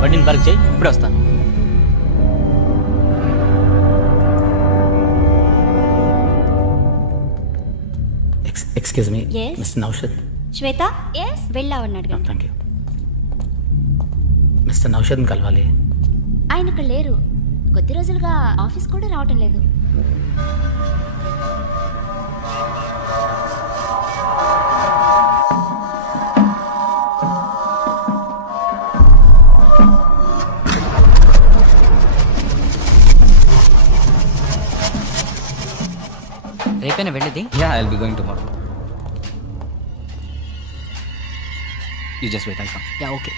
బండిని పార్క్ చేయి, ఇప్పుడే వస్తాను. Excuse me, mister Naushad. Shweta, వెళ్ళావన్నాడు. Thank you. మిస్టర్ నౌషద్ని కలవాలి. ఆయన ఇక్కడ లేరు. కొద్ది రోజులుగా ఆఫీస్ కూడా రావటం లేదు. రేపైనా వెళ్ళేది? Yeah, I'll be going tomorrow. You just wait, I'll come. Yeah, okay.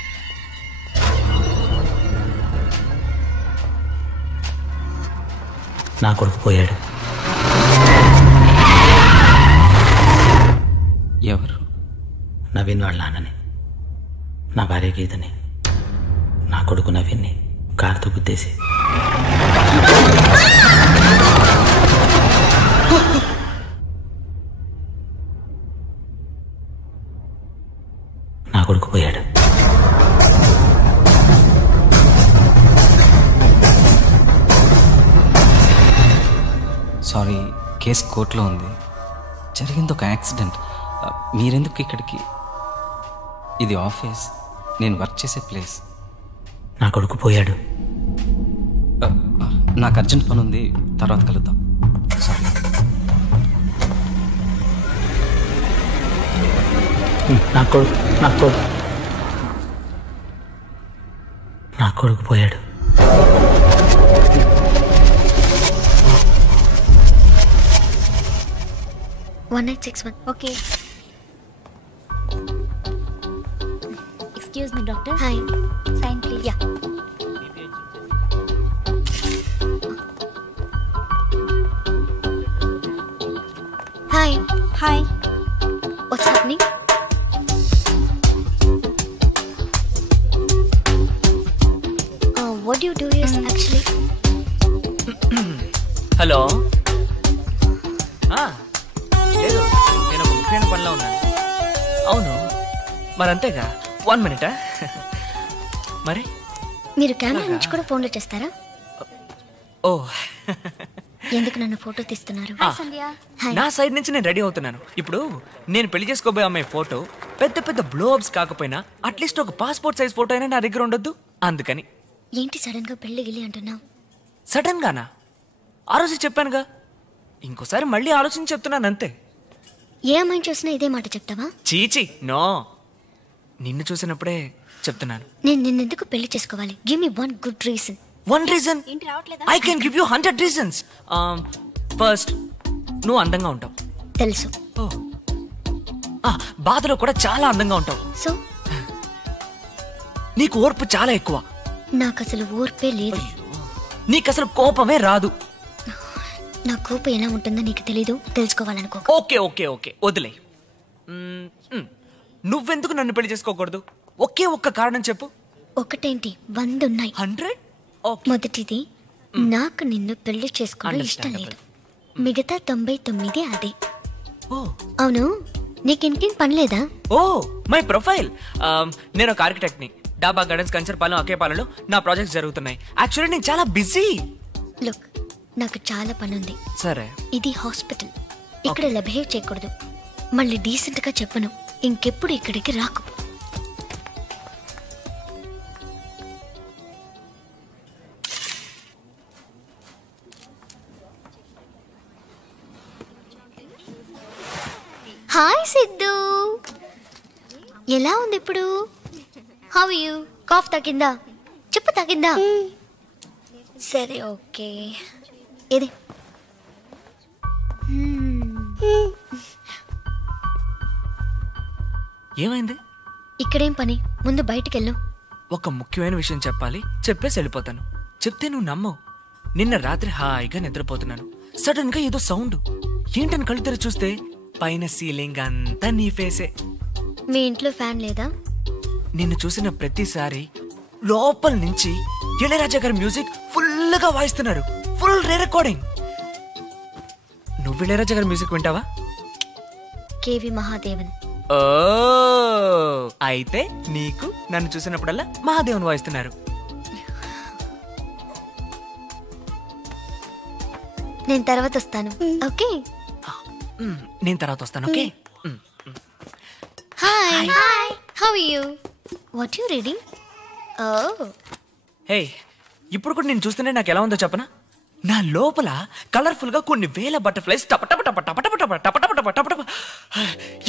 నా కొడుకు పోయాడు. ఎవరు? నవీన్ వాళ్ళ నాన్నని, నా భార్య గీతని, నా కొడుకు నవీన్ని కారుతో గుద్దేసి నా కొడుకు పోయాడు. సారీ, కేసు కోర్టులో ఉంది. జరిగింది ఒక యాక్సిడెంట్. మీరెందుకు ఇక్కడికి? ఇది ఆఫీస్, నేను వర్క్ చేసే ప్లేస్. నా కొడుకు పోయాడు. నాకు అర్జెంట్ పని ఉంది, తర్వాత కలుద్దాం. సారీ. నా కొడుకు పోయాడు. Okay. Excuse me doctor. Hi. Sign please. Yeah. Hi. Hi. What's happening? What do you do is actually? Hello. లేదు, నేను ఒక ముఖ్యమైన పనిలో ఉన్నాను. అవును, మరి అంతేగా. 1 minute. మరి మీరు కెమెరా నుంచి కూడా ఫోన్లో చేస్తారా? ఓ, ఎందుకు నన్ను ఫోటో తీస్తున్నారు? నా సైడ్ నుంచి నేను రెడీ అవుతున్నాను. ఇప్పుడు నేను పెళ్లి చేసుకోబోయే అమ్మాయి ఫోటో పెద్ద పెద్ద బ్లోబ్స్ కాకపోయినా అట్లీస్ట్ ఒక పాస్పోర్ట్ సైజ్ ఫోటో అయినా నా దగ్గర ఉండొద్దు, అందుకని. ఏంటి సడన్ గా పెళ్లి గిల్లి అంటున్నావు? సడన్ గానా? ఆ రోజు చెప్పానుగా, ఇంకోసారి మళ్ళీ ఆలోచించి చెప్తున్నాను అంతే. ఏ అమ్మాయిని చూసినా ఇదే మాట చెప్తావా? చీచి, నో. నిన్ను చూసినప్పుడే చెప్తున్నాను. నేను నిన్నెందుకు పెళ్లి చేసుకోవాలి? Give me one good reason. One reason? I can give you 100 reasons. First, నువ్వు అందంగా ఉంటావు. తెలుసు. బాధలో కూడా చాలా అందంగా ఉంటావు. సో నీకు ఓర్పు చాలా ఎక్కువ. నాకు అసలు ఓర్పే లేదు. నీకు అసలు కోపమే రాదు. నా కోపం ఎలా ఉంటుందో నీకు తెలీదు, తెలుసుకోవాలనుకో. ఓకే ఓకే ఓకే, వదిలే. నువ్వెందుకు నన్ను పెళ్లి చేసుకోకూడదు? ఒకే ఒక్క కారణం చెప్పు. ఒకటేంటి, 100 ఉన్నాయి. 100? మొదటిది, నాకు నిన్ను పెళ్లి చేసుకోవడం ఇష్టం లేదు. మిగతా 99 అదే. అవును, నీకు ఇంకేం పని లేదా? ఓ, మై ప్రొఫైల్. నేను ఒక ఆర్కిటెక్ట్ ని. డాబా గార్డెన్స్, కంచర్పాలెం, అకేపాలెంలో నా ప్రాజెక్ట్స్ జరుగుతున్నాయి. యాక్చువల్లీ నేను చాలా బిజీ. లుక్, నాకు చాలా పని ఉంది. సరే. ఇది హాస్పిటల్, ఇక్కడ ఇలా బిహేవ్ చేయకూడదు. మళ్ళీ డీసెంట్ గా చెప్పను, ఇంకెప్పుడు ఇక్కడికి రాకు. హాయ్ సిద్ధు, ఎలా ఉంది ఇప్పుడు? How you? కాఫ్ తగ్గిందా? చెప్పు, తగ్గిందా? సరే, ఓకే. ఏది? ఏమైంది? ఇక్కడేం పని? ముందు బయటికెళ్ళు. ఒక ముఖ్యమైన విషయం చెప్పాలి, చెప్పేసి వెళ్ళిపోతాను. చెప్తే నువ్వు నమ్మవు. నిన్న రాత్రి హాయిగా నిద్రపోతున్నాను. సడన్ గా ఏదో సౌండ్. ఏంటని కళ్ళు తెరిచి చూస్తే పైన సీలింగ్ అంతా నీ ఫేసే. మీ ఇంట్లో ఫ్యాన్ లేదా? నిన్ను చూసిన ప్రతిసారి లోపల నుంచి ఇళయరాజా గారి మ్యూజిక్ ఫుల్గా వాయిస్తున్నారు. Full re recording. నువ్వు ఇళయరాజా గారి మ్యూజిక్ వింటావా? కేవి మహాదేవన్. ఓ అయితే నీకు నన్ను చూసినప్పుడల్లా మహాదేవన్ వాయిస్తున్నారు. నేను తర్వాత వస్తాను. ఓకే. నేను తర్వాత వస్తాను. Okay. Hi. Hi. How are you? What you reading? Oh. Hey, ఇప్పుడు కూడా నేను చూస్తుంటే నాకు ఎలా ఉందో చెప్పనా? నా లోపల కలర్ఫుల్ గా కొన్ని వేల బటర్ఫ్లైస్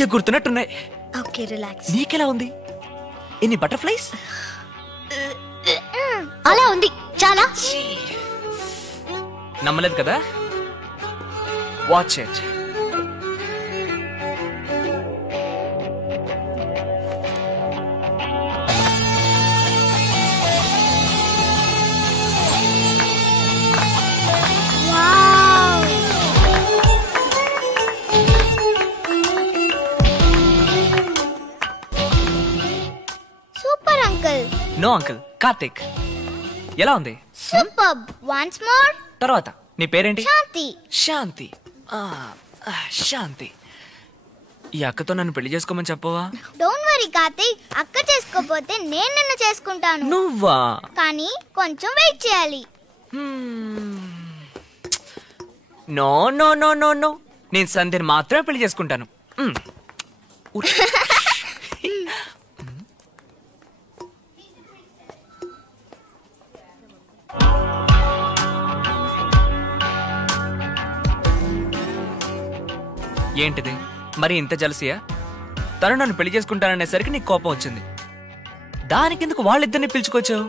ఎగురుతున్నట్టున్నాయి. Okay, relax. నీకెలా ఉంది? ఎన్ని బటర్ఫ్లైస్? అలా ఉంది చాలా. నమ్మలేదు కదా? Watch it. Super uncle. No uncle, Karthik. ఎలా ఉంది? సూపర్. Once more. తర్వాత నీ పేరేంటి? శాంతి. శాంతి. శాంతి. ఈ అక్కతో నన్ను పెళ్లి చేసుకోమని చెప్పవా? డోంట్ వరీ కార్తీక్, అక్క చేసుకోపోతే నేను నిన్ను చేసుకుంటాను. నువ్వా? కానీ కొంచెం వెయిట్ చేయాలి. No no no no no, నేను సంధ్యని మాత్రమే పెళ్లి చేసుకుంటాను. ఏంటిది మరి ఇంత జలసియా? తను నన్ను పెళ్లి చేసుకుంటాననేసరికి నీకు కోపం వచ్చింది. దానికెందుకు వాళ్ళిద్దరిని పిలుచుకొచ్చావు?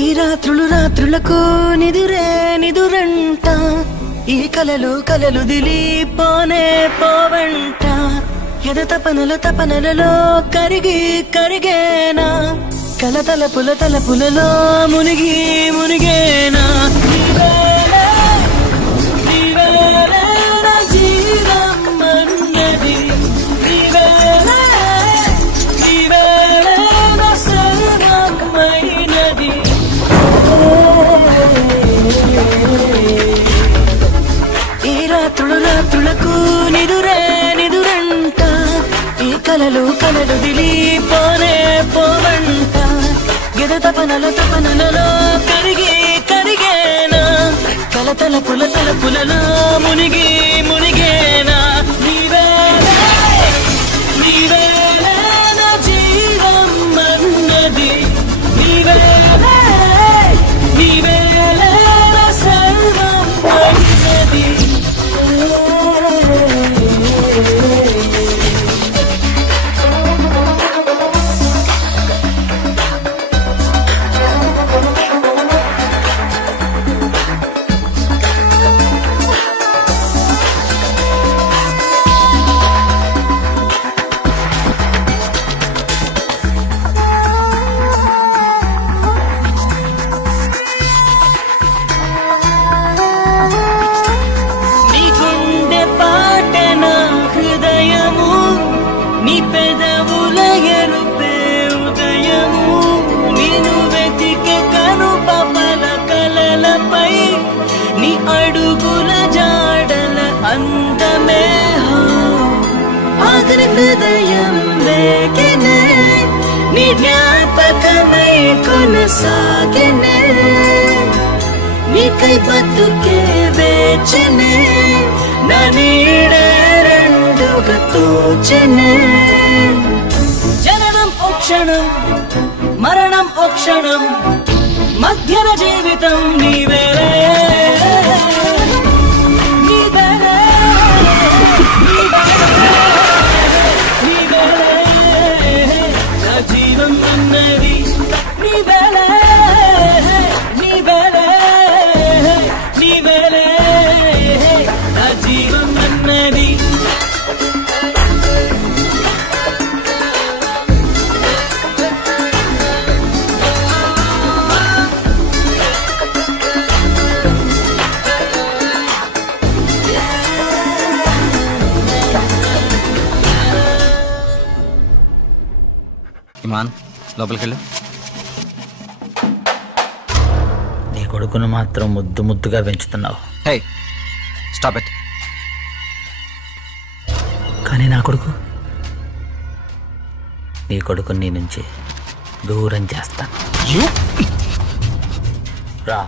ఈ రాత్రులు రాత్రులకు నిదురే నిదురంట, ఈ కలలు కలలు దిలిపోనే పోవంట, ఎద తపనల తపనలలో కరిగి కరిగేనా, కల తలపుల తలపులలో మునిగి మునిగేనా. ఈ రాత్రులు రాత్రులకు నిదురే నిదురంట, ఈ కలలు కలలు దిలిపోనే పోవంట, గెద తపనల తపనలలో కరిగి కరిగేనా, కల తలపుల తలపులలో మునిగి మునిగేనా. నీవేలే నీవేలే నా జీవం అన్నది, నీవేలే నీవేలే నా సర్వం అన్నది. రేగినే నీ జ్ఞాపకమై కొనసాగినే నీకై బతుకే వేచనే నా నీడే రెండుగా తోచనే జననం ఓ క్షణం మరణం ఓ క్షణం మధ్యన జీవితం నీవేలే నీవేలే నీవేలే నా జీవం అన్నది నీవేలే నీవేలే నీవేలే నా జీవం అన్నది ఇమాన్ లోపలికి వెళ్ళు. నీ కొడుకును మాత్రం ముద్దు ముద్దుగా పెంచుతున్నావు. హే స్టాప్ ఇట్. కానీ నా కొడుకు, నీ కొడుకుని నీ నుంచి దూరం చేస్తా. రా.